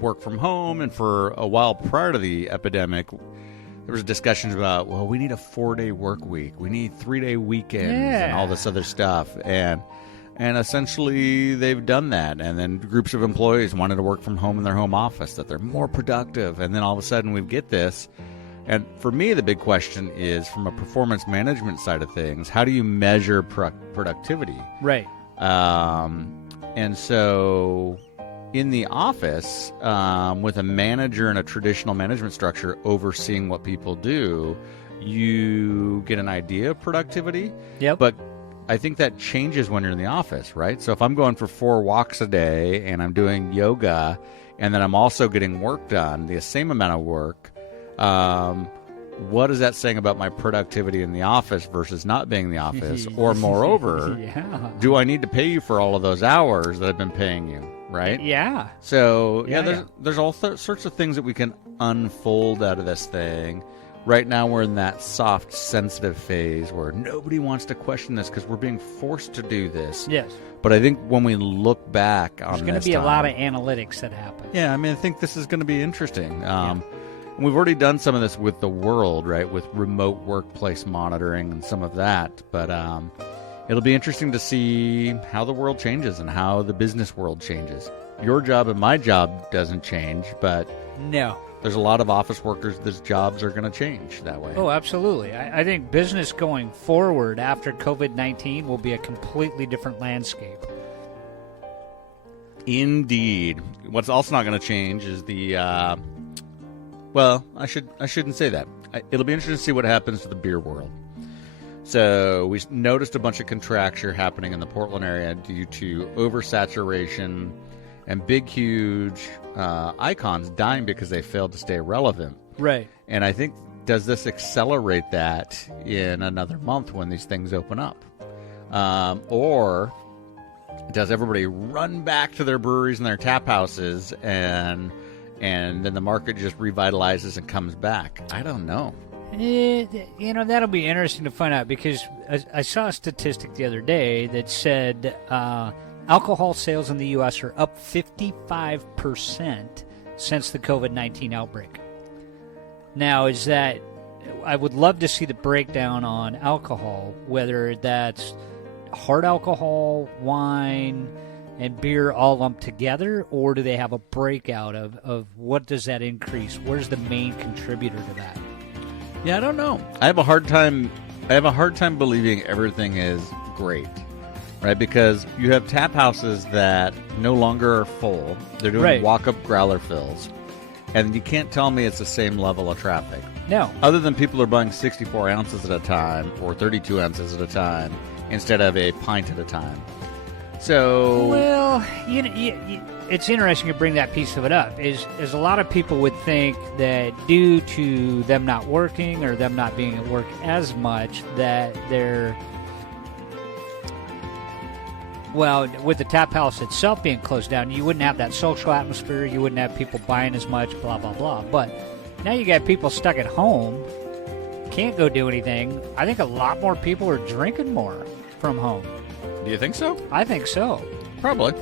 work from home, and for a while prior to the epidemic, there was discussions about, well, we need a 4-day work week. We need 3-day weekends and all this other stuff. And essentially they've done that. And then groups of employees wanted to work from home in their home office, that they're more productive. And then all of a sudden we get this. And for me, the big question is, from a performance management side of things, how do you measure productivity? Right. And so in the office, with a manager and a traditional management structure overseeing what people do, you get an idea of productivity. Yep. But I think that changes when you're in the office, right? So if I'm going for 4 walks a day and I'm doing yoga and then I'm also getting work done, the same amount of work, what is that saying about my productivity in the office versus not being in the office? Or moreover, do I need to pay you for all of those hours that I've been paying you, right? Yeah. So, there's all sorts of things that we can unfold out of this thing. Right now we're in that soft, sensitive phase where nobody wants to question this because we're being forced to do this. Yes. But I think when we look back on this, there's going to be a lot of analytics that happen. Yeah, I think this is going to be interesting. And we've already done some of this with the world, right, with remote workplace monitoring and some of that. But it'll be interesting to see how the world changes and how the business world changes. Your job and my job doesn't change, but No. there's a lot of office workers whose jobs are going to change that way. Oh, absolutely. I think business going forward after COVID-19 will be a completely different landscape. Indeed. What's also not going to change is the, well, I shouldn't say that. It'll be interesting to see what happens to the beer world. So we noticed a bunch of contraction happening in the Portland area due to oversaturation and big, huge icons dying because they failed to stay relevant. Right. And I think, does this accelerate that in another month when these things open up? Or does everybody run back to their breweries and their tap houses and then the market just revitalizes and comes back? I don't know. That'll be interesting to find out, because I saw a statistic the other day that said alcohol sales in the U.S. are up 55% since the COVID-19 outbreak. Now, is that, I would love to see the breakdown on alcohol, whether that's hard alcohol, wine, and beer all lumped together, or do they have a breakout of what does that increase? Where's the main contributor to that? Yeah, I don't know. I have a hard time believing everything is great, right? Because you have tap houses that no longer are full. They're doing walk-up growler fills, and you can't tell me it's the same level of traffic. No. Other than people are buying 64 ounces at a time or 32 ounces at a time instead of a pint at a time. So, well, it's interesting to bring that piece of it up. Is a lot of people would think that due to them not working or them not being at work as much, that they're, well, with the tap house itself being closed down, you wouldn't have that social atmosphere. You wouldn't have people buying as much, blah, blah, blah. But now you got people stuck at home, can't go do anything. I think a lot more people are drinking more from home. Do you think so? I think so. Probably.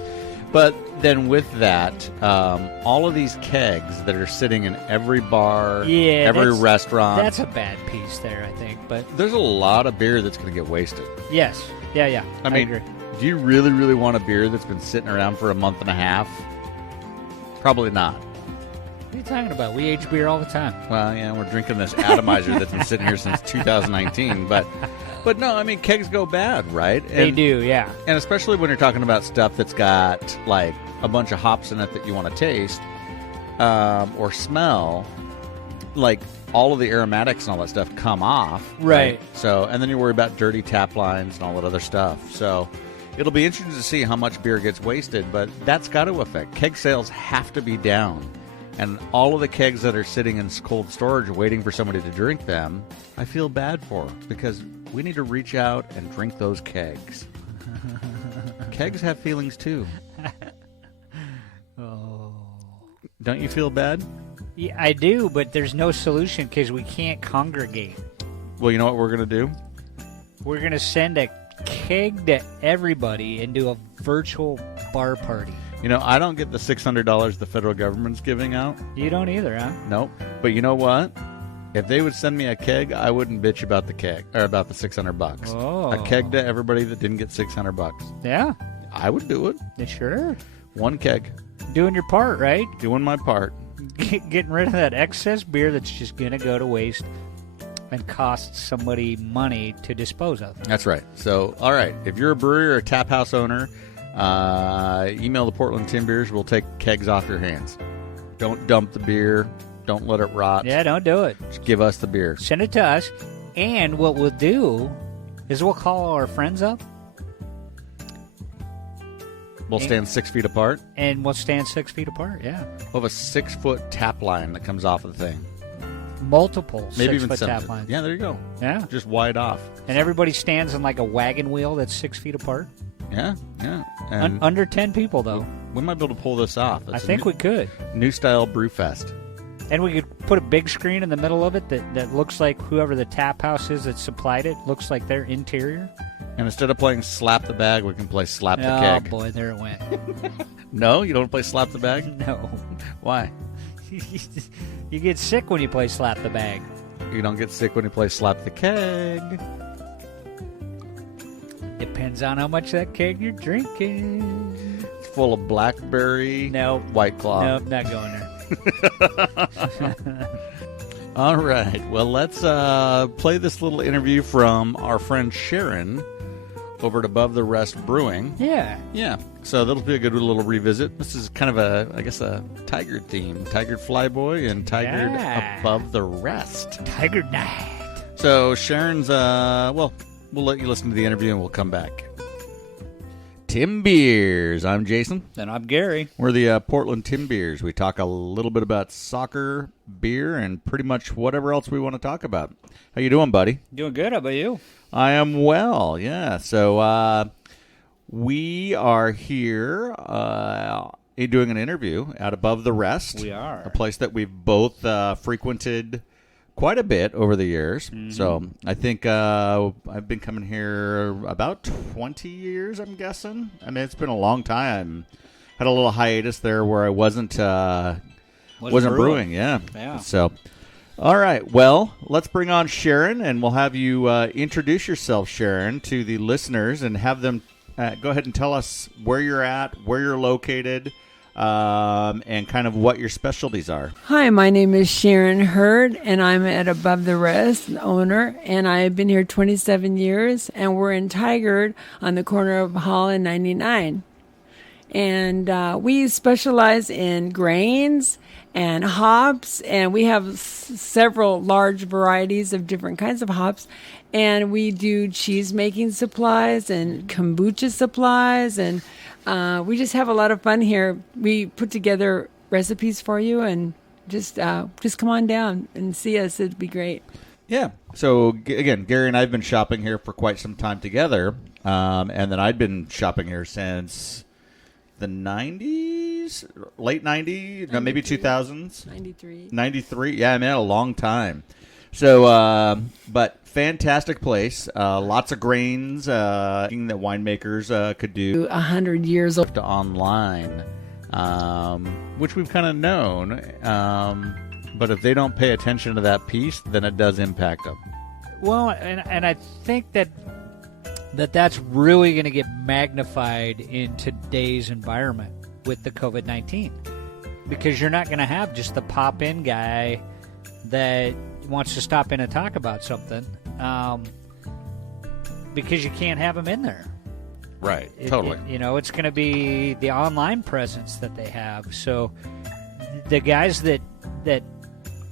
But then with that, all of these kegs that are sitting in every bar, every restaurant. That's a bad piece there, I think. But there's a lot of beer that's going to get wasted. Yes. Yeah. I mean, agree. Do you really, really want a beer that's been sitting around for a month and a half? Probably not. What are you talking about? We age beer all the time. Well, yeah, we're drinking this atomizer that's been sitting here since 2019. But no, I mean, kegs go bad, right? They do, yeah. And especially when you're talking about stuff that's got, like, a bunch of hops in it that you want to taste or smell, like, all of the aromatics and all that stuff come off. Right. So, and then you worry about dirty tap lines and all that other stuff. So it'll be interesting to see how much beer gets wasted, but that's got to affect. Keg sales have to be down. And all of the kegs that are sitting in cold storage waiting for somebody to drink them, I feel bad for, because we need to reach out and drink those kegs. Kegs have feelings too. Oh. Don't you feel bad? Yeah, I do, but there's no solution because we can't congregate. Well, you know what we're going to do? We're going to send a keg to everybody and do a virtual bar party. You know, I don't get the $600 the federal government's giving out. You don't either, huh? Nope. But you know what? If they would send me a keg, I wouldn't bitch about the keg or about the $600. Oh. A keg to everybody that didn't get $600. Yeah. I would do it. Yeah, sure. One keg. Doing your part, right? Doing my part. Getting rid of that excess beer that's just going to go to waste and cost somebody money to dispose of. That's right. So, all right. If you're a brewery or a tap house owner, email the Portland Timbers. We'll take kegs off your hands. Don't dump the beer. Don't let it rot. Yeah, don't do it. Just give us the beer. Send it to us. And what we'll do is we'll call our friends up. We'll stand 6 feet apart. And we'll stand 6 feet apart, yeah. We'll have a 6-foot tap line that comes off of the thing. Multiple Maybe even 6-foot tap lines. Yeah, there you go. Yeah. Just wide off. And everybody stands in like a wagon wheel that's 6 feet apart. Yeah. And under 10 people, though. We might be able to pull this off. I think we could. New style brew fest. And we could put a big screen in the middle of it that looks like whoever the tap house is that supplied it, looks like their interior. And instead of playing Slap the Bag, we can play Slap the Keg. Oh, boy, there it went. No? You don't play Slap the Bag? No. Why? You get sick when you play Slap the Bag. You don't get sick when you play Slap the Keg. Depends on how much that keg you're drinking. It's full of blackberry. Nope. White Claw. Nope, not going there. All right. Well, let's play this little interview from our friend Sharon over at Above the Rest Brewing. Yeah. Yeah. So that'll be a good little revisit. This is kind of a Tiger theme. Tiger Fly Boy and Tiger Above the Rest. Tiger Night. So Sharon's, we'll let you listen to the interview and we'll come back. Tim Beers. I'm Jason. And I'm Gary. We're the Portland Tim Beers. We talk a little bit about soccer, beer, and pretty much whatever else we want to talk about. How you doing, buddy? Doing good. How about you? I am well, yeah. So we are here doing an interview at Above the Rest. We are. A place that we've both frequented quite a bit over the years. Mm-hmm. So I think I've been coming here about 20 years, I'm guessing. I mean, it's been a long time. Had a little hiatus there where I wasn't brewing. Yeah. So, all right. Well, let's bring on Sharon, and we'll have you introduce yourself, Sharon, to the listeners, and have them go ahead and tell us where you're at, where you're located, and kind of what your specialties are. Hi, my name is Sharon Hurd, and I'm at Above the Rest, the owner, and I've been here 27 years, and we're in Tigard on the corner of Hall and 99. And we specialize in grains and hops, and we have several large varieties of different kinds of hops. And we do cheese-making supplies and kombucha supplies, and we just have a lot of fun here. We put together recipes for you, and just come on down and see us. It'd be great. Yeah. So, again, Gary and I have been shopping here for quite some time together, and then I'd been shopping here since the 90s, late 90s, no, maybe 2000s. 93. Yeah, I mean, a long time. So, but fantastic place. Lots of grains that winemakers could do. 100 years old. Online, which we've kind of known. But if they don't pay attention to that piece, then it does impact them. Well, and I think that's really going to get magnified in today's environment with the COVID-19, because you're not going to have just the pop-in guy that wants to stop in and talk about something, because you can't have him in there. Right, totally. It's going to be the online presence that they have. So the guys that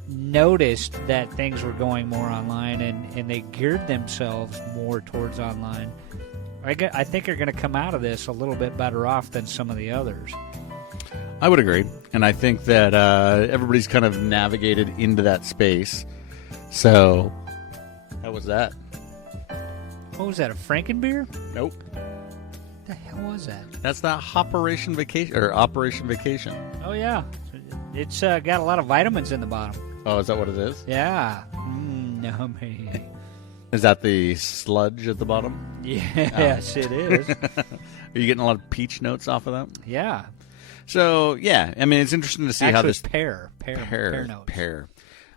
noticed that things were going more online and they geared themselves more towards online, I think are going to come out of this a little bit better off than some of the others. I would agree. And I think that everybody's kind of navigated into that space. So, how was that? What was that, a Frankenbeer? Nope. What the hell was that? That's not Operation Vacation. Oh, yeah. It's got a lot of vitamins in the bottom. Oh, is that what it is? Yeah. No, man. Is that the sludge at the bottom? Yes, it is. Are you getting a lot of peach notes off of that? Yeah. So, yeah, I mean, it's interesting to see how this... pear notes.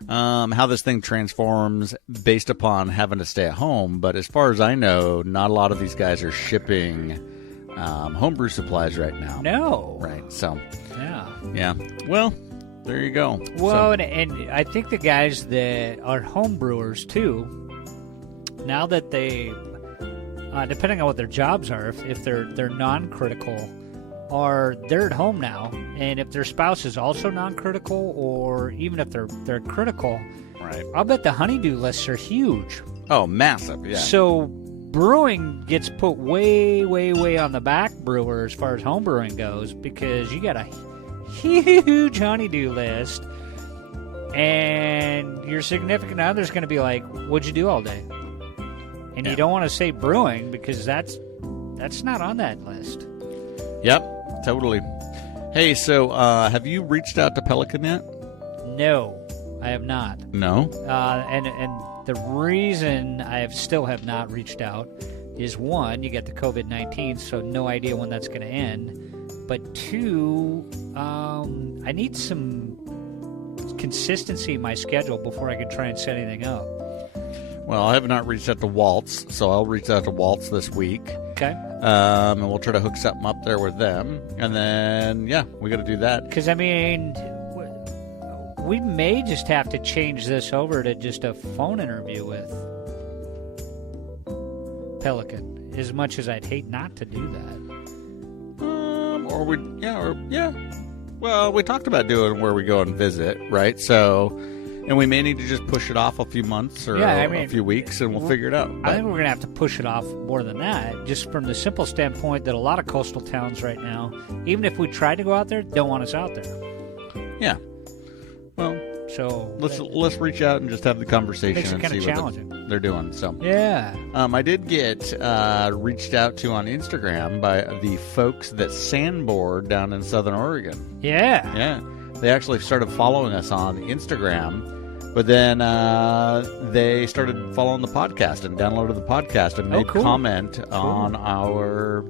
How this thing transforms based upon having to stay at home. But as far as I know, not a lot of these guys are shipping homebrew supplies right now. No. Right, so... Yeah. Well, there you go. Well, and I think the guys that are home brewers, too, now that they, depending on what their jobs are, if they're non-critical, they're at home now, and if their spouse is also non-critical, or even if they're critical, right? I'll bet the honeydew lists are huge. Oh, massive, yeah. So brewing gets put way, way, way on the back brewer as far as home brewing goes, because you got a huge honeydew list, and your significant other's going to be like, "What'd you do all day?" And you don't want to say brewing, because that's not on that list. Yep, totally. Hey, so have you reached out to Pelican yet? No, I have not. No? And the reason I still have not reached out is, one, you got the COVID-19, so no idea when that's going to end. But two, I need some consistency in my schedule before I can try and set anything up. Well, I have not reached out to Waltz, so I'll reach out to Waltz this week. Okay. And we'll try to hook something up there with them. And then, yeah, we got to do that. Because, I mean, we may just have to change this over to just a phone interview with Pelican, as much as I'd hate not to do that. Well, we talked about doing where we go and visit, right? So, and we may need to just push it off a few months or a few weeks, and we'll figure it out. I think we're going to have to push it off more than that, just from the simple standpoint that a lot of coastal towns right now, even if we try to go out there, don't want us out there. Yeah. Well, so let's reach out and just have the conversation makes it and kind see of what challenging. they're doing. So yeah. I did get reached out to on Instagram by the folks that sandboard down in Southern Oregon. Yeah. Yeah. They actually started following us on Instagram, but then they started following the podcast and downloaded the podcast and made comment on our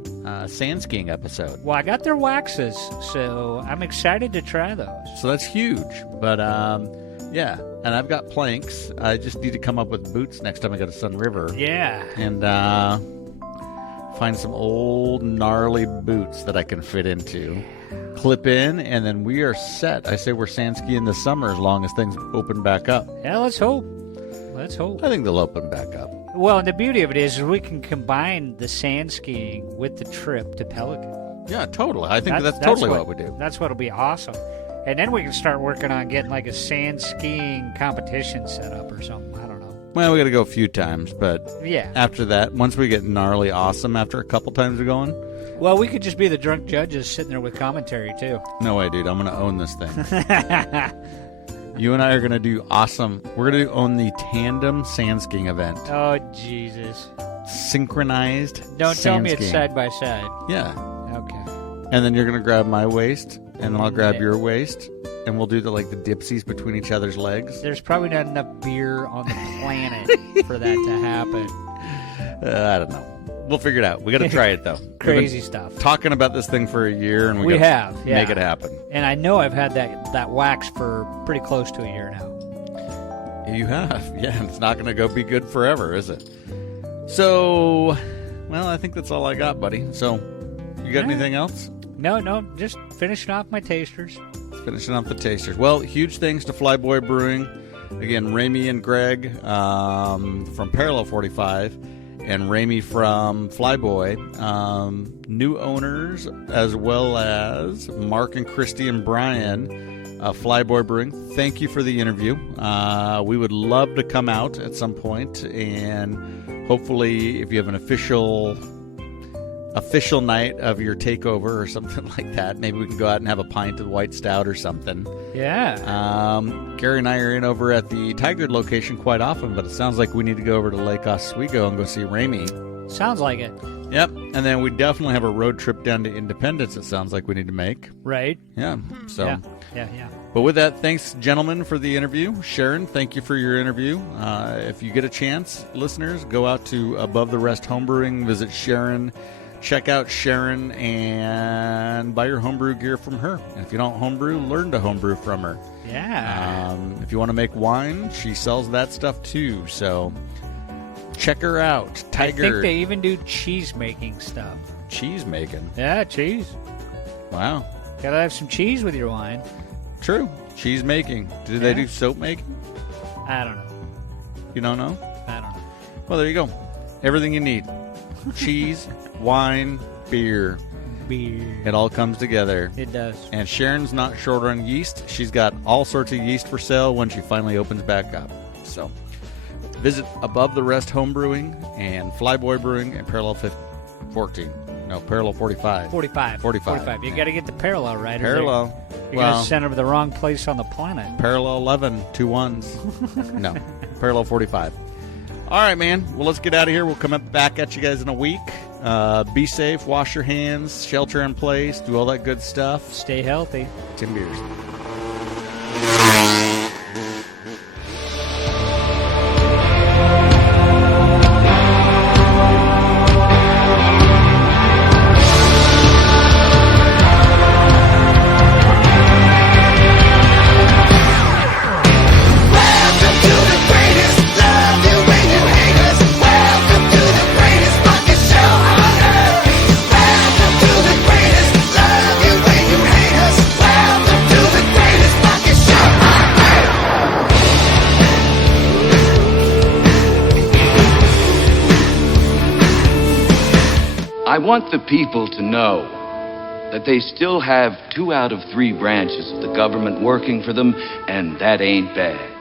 sand skiing episode. Well, I got their waxes, so I'm excited to try those. So that's huge. But, yeah, and I've got planks. I just need to come up with boots next time I go to Sun River. Yeah. And find some old gnarly boots that I can fit into. Clip in, and then we are set. I say we're sand skiing this summer as long as things open back up. Yeah, let's hope. Let's hope. I think they'll open back up. Well, and the beauty of it is we can combine the sand skiing with the trip to Pelican. Yeah, totally. I think that's totally what we do. That's what'll be awesome. And then we can start working on getting like a sand skiing competition set up or something. I don't know. Well, we got to go a few times, but yeah. After that, once we get gnarly awesome after a couple times of going. Well, we could just be the drunk judges sitting there with commentary, too. No way, dude. I'm going to own this thing. You and I are going to do awesome. We're going to own the tandem sand skiing event. Oh, Jesus. Synchronized Don't tell me skiing. It's side by side. Yeah. Okay. And then you're going to grab my waist, and then I'll grab your waist, and we'll do the dipsies between each other's legs. There's probably not enough beer on the planet for that to happen. I don't know. We'll figure it out. We got to try it, though. Crazy stuff. Talking about this thing for a year, and we have make it happen. And I know I've had that wax for pretty close to a year now. You have, yeah. It's not going to go be good forever, is it? So, well, I think that's all I got, buddy. So, you got anything else? No, just finishing off my tasters. Finishing off the tasters. Well, huge thanks to Fly Boy Brewing. Again, Ramie and Greg from Parallel 45. And Ramie from Fly Boy, new owners, as well as Mark and Kristi and Brian of Fly Boy Brewing. Thank you for the interview. We would love to come out at some point, and hopefully, if you have an official night of your takeover or something like that, maybe we can go out and have a pint of white stout or something. Yeah. Gary and I are in over at the Tigard location quite often, but it sounds like we need to go over to Lake Oswego and go see Ramie. Sounds like it. Yep. And then we definitely have a road trip down to Independence, it sounds like we need to make. Right. Yeah. So. Yeah. But with that, thanks, gentlemen, for the interview. Sharon, thank you for your interview. If you get a chance, listeners, go out to Above the Rest Homebrewing, visit Sharon. Check out Sharon and buy your homebrew gear from her. And if you don't homebrew, learn to homebrew from her. Yeah. If you want to make wine, she sells that stuff too. So check her out. Tiger. I think they even do cheese making stuff. Cheese making? Yeah, cheese. Wow. Gotta have some cheese with your wine. True. Cheese making. Do they do soap making? I don't know. You don't know? I don't know. Well, there you go. Everything you need. Cheese, wine, beer. It all comes together. It does. And Sharon's not short on yeast. She's got all sorts of yeast for sale when she finally opens back up. So visit Above the Rest Homebrewing and Fly Boy Brewing and Parallel 45. 45. You got to get the parallel right. Parallel. You're going to send them to the wrong place on the planet. Parallel 11, 2 ones. No, Parallel 45. All right, man. Well, let's get out of here. We'll come back at you guys in a week. Be safe. Wash your hands. Shelter in place. Do all that good stuff. Stay healthy. Tim Beers. I want the people to know that they still have 2 out of 3 branches of the government working for them, and that ain't bad.